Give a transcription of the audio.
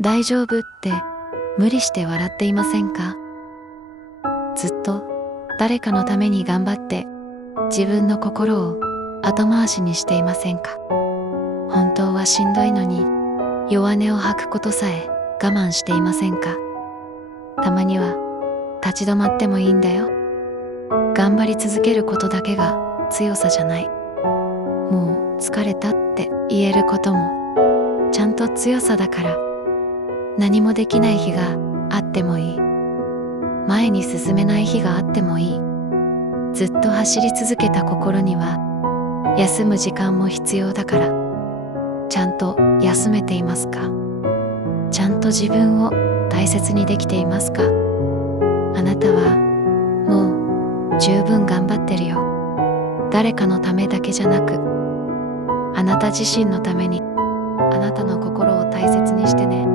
大丈夫って無理して笑っていませんか？ずっと誰かのために頑張って自分の心を後回しにしていませんか？本当はしんどいのに弱音を吐くことさえ我慢していませんか？たまには立ち止まってもいいんだよ。頑張り続けることだけが強さじゃない。もう疲れたって言えることもちゃんと強さだから。何もできない日があってもいい。前に進めない日があってもいい。ずっと走り続けた心には休む時間も必要だから。ちゃんと休めていますか？ちゃんと自分を大切にできていますか？あなたはもう十分頑張ってるよ。誰かのためだけじゃなく、あなた自身のために。あなたの心を大切にしてね。